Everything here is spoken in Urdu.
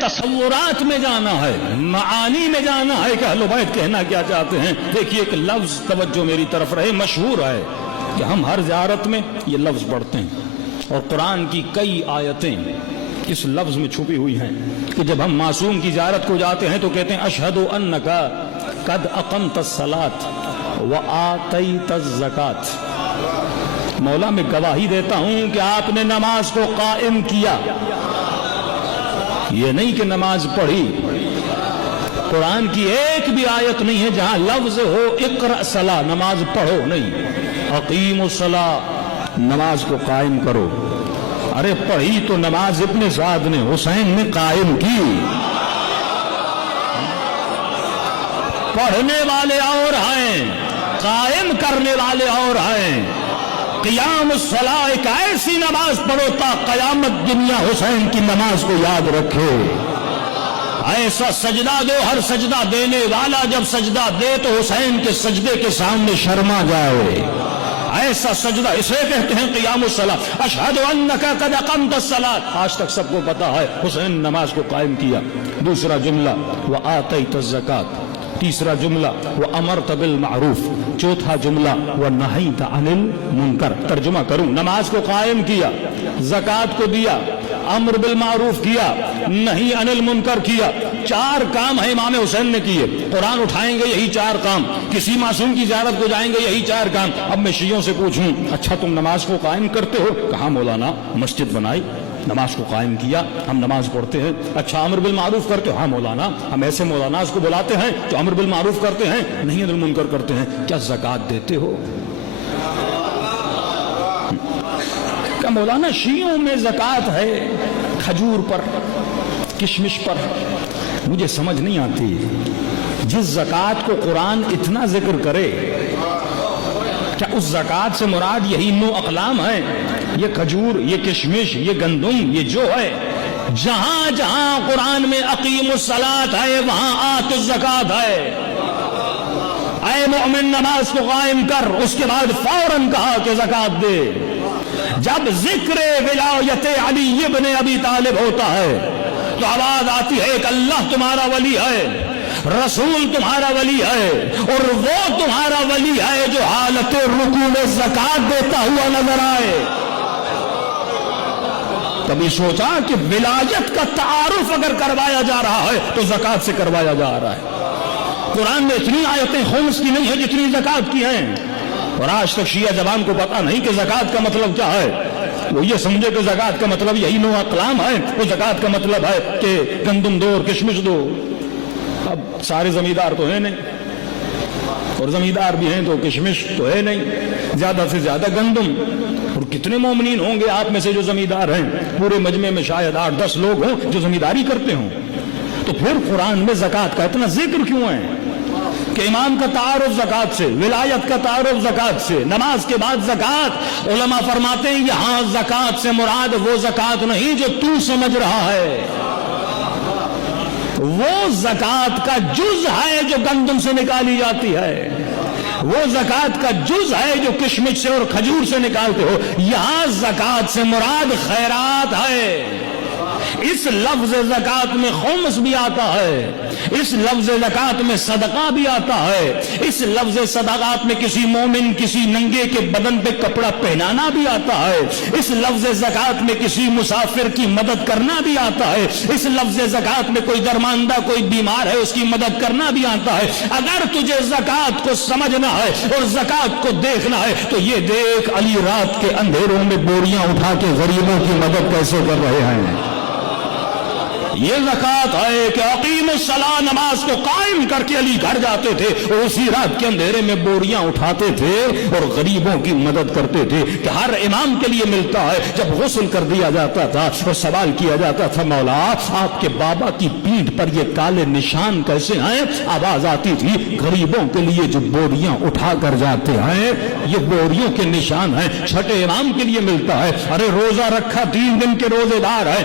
تصورات میں جانا ہے، معانی میں جانا ہے کہ اہل بیت کہنا کیا چاہتے ہیں۔ دیکھیے ایک لفظ توجہ میری طرف رہے، مشہور ہے کہ ہم ہر زیارت میں یہ لفظ پڑھتے ہیں، اور قرآن کی کئی آیتیں اس لفظ میں چھپی ہوئی ہیں کہ جب ہم معصوم کی زیارت کو جاتے ہیں تو کہتے ہیں اشہد انک قد اقمت الصلاۃ وآتیت الزکاۃ، مولا میں گواہی دیتا ہوں کہ آپ نے نماز کو قائم کیا۔ یہ نہیں کہ نماز پڑھی، قرآن کی ایک بھی آیت نہیں ہے جہاں لفظ ہو اقرأ صلاۃ، نماز پڑھو، نہیں، اقیم الصلاۃ، نماز کو قائم کرو۔ ارے پڑھی تو نماز ابن سعد نے، حسین نے قائم کی۔ پڑھنے والے اور ہیں، قائم کرنے والے اور ہیں۔ قیام الصلاۃ، ایک ایسی نماز پڑھو تا قیامت دنیا حسین کی نماز کو یاد رکھے۔ ایسا سجدہ دو، ہر سجدہ دینے والا جب سجدہ دے تو حسین کے سجدے کے سامنے شرما جائے۔ ایسا سجدہ، اسے کہتے ہیں قیام الصلاۃ۔ اشہد انک قد اقمت الصلاۃ، آج تک سب کو پتا ہے حسین نماز کو قائم کیا۔ دوسرا جملہ وآتیت الزکاۃ، تیسرا جملہ وامرت بالمعروف، چوتھا جملہ ونہیت عن المنکر۔ ترجمہ کروں، نماز کو قائم کیا، زکوٰۃ کو دیا، امر بالمعروف کیا، نہی عن المنکر کیا۔ چار کام ہے امام حسین نے کیے۔ قرآن اٹھائیں گے یہی چار کام، کسی معصوم کی زیارت کو جائیں گے یہی چار کام۔ اب میں شیعوں سے پوچھوں اچھا تم نماز کو قائم کرتے ہو؟ کہاں مولانا، مسجد بنائی، نماز کو قائم کیا، ہم نماز پڑھتے ہیں۔ اچھا امر بالمعروف کرتے ہو؟ ہاں مولانا، ہم ایسے مولانا کو بلاتے ہیں جو امر بالمعروف کرتے ہیں، نہیں عن المنکر کرتے ہیں۔ کیا زکوٰۃ دیتے ہو؟ کیا مولانا شیعوں میں زکوٰۃ ہے کھجور پر، کشمش پر؟ مجھے سمجھ نہیں آتی، جس زکوٰۃ کو قرآن اتنا ذکر کرے کیا اس زکوٰۃ سے مراد یہی 9 اقلام ہے؟ یہ کھجور، یہ کشمش، یہ گندم، یہ جو ہے، جہاں جہاں قرآن میں اقیم الصلاۃ ہے وہاں آت الزکاۃ ہے۔ اے مومن نماز کو قائم کر، اس کے بعد فوراً کہا کہ زکوٰۃ دے۔ جب ذکر ولایت علی ابن ابی طالب ہوتا ہے تو آواز آتی ہے کہ اللہ تمہارا ولی ہے، رسول تمہارا ولی ہے، اور وہ تمہارا ولی ہے جو حالت رکوع میں زکوٰۃ دیتا ہوا نظر آئے۔ کبھی سوچا کہ ولایت کا تعارف اگر کروایا جا رہا ہے تو زکوٰۃ سے کروایا جا رہا ہے؟ قرآن میں اتنی آیتیں خمس کی نہیں ہیں جتنی زکوٰۃ کی ہیں، اور آج تک شیعہ جوان کو پتا نہیں کہ زکوٰۃ کا مطلب کیا ہے۔ وہ یہ سمجھے کہ زکوٰۃ کا مطلب یہی 9 اقلام ہے، وہ زکوٰۃ کا مطلب ہے کہ گندم دو اور کشمش دو۔ اب سارے زمیندار تو ہیں نہیں، اور زمیندار بھی ہیں تو کشمش تو ہے نہیں، زیادہ سے زیادہ گندم۔ اور کتنے مومنین ہوں گے آپ میں سے جو زمیندار ہیں؟ پورے مجمع میں شاید 8-10 لوگ ہوں جو زمینداری کرتے ہوں۔ تو پھر قرآن میں زکوٰۃ کا اتنا ذکر کیوں ہے کہ امام کا تعارف زکوٰۃ سے، ولایت کا تعارف زکوٰۃ سے، نماز کے بعد زکوٰۃ؟ علماء فرماتے ہیں یہاں زکوٰۃ سے مراد وہ زکوٰۃ نہیں جو تو سمجھ رہا ہے، وہ زکوٰۃ کا جز ہے جو گندم سے نکالی جاتی ہے، وہ زکوٰۃ کا جز ہے جو کشمش سے اور کھجور سے نکالتے ہو۔ یہاں زکوٰۃ سے مراد خیرات ہے۔ اس لفظ زکوٰۃ میں خمس بھی آتا ہے، اس لفظ زکوٰۃ میں صدقہ بھی آتا ہے، اس لفظ صدقات میں کسی مومن، کسی ننگے کے بدن پہ کپڑا پہنانا بھی آتا ہے، اس لفظ زکوٰۃ میں کسی مسافر کی مدد کرنا بھی آتا ہے، اس لفظ زکوٰۃ میں کوئی درماندہ، کوئی بیمار ہے اس کی مدد کرنا بھی آتا ہے۔ اگر تجھے زکوٰۃ کو سمجھنا ہے اور زکوٰۃ کو دیکھنا ہے تو یہ دیکھ علی رات کے اندھیروں میں بوریاں اٹھا کے غریبوں کی مدد کیسے کر رہے ہیں۔ یہ زکوٰۃ ہے کہ اقیم الصلاۃ، نماز کو قائم کر کے علی گھر جاتے تھے اور اسی رات کے اندھیرے میں بوریاں اٹھاتے تھے اور غریبوں کی مدد کرتے تھے، کہ ہر امام کے لیے ملتا ہے۔ جب غسل کر دیا جاتا تھا اور سوال کیا جاتا تھا مولا آپ کے بابا کی پیٹھ پر یہ کالے نشان کیسے ہیں؟ آواز آتی تھی غریبوں کے لیے جو بوریاں اٹھا کر جاتے ہیں یہ بوریوں کے نشان ہیں۔ چھٹے امام کے لیے ملتا ہے، ارے روزہ رکھا 3 دن کے روزے دار ہے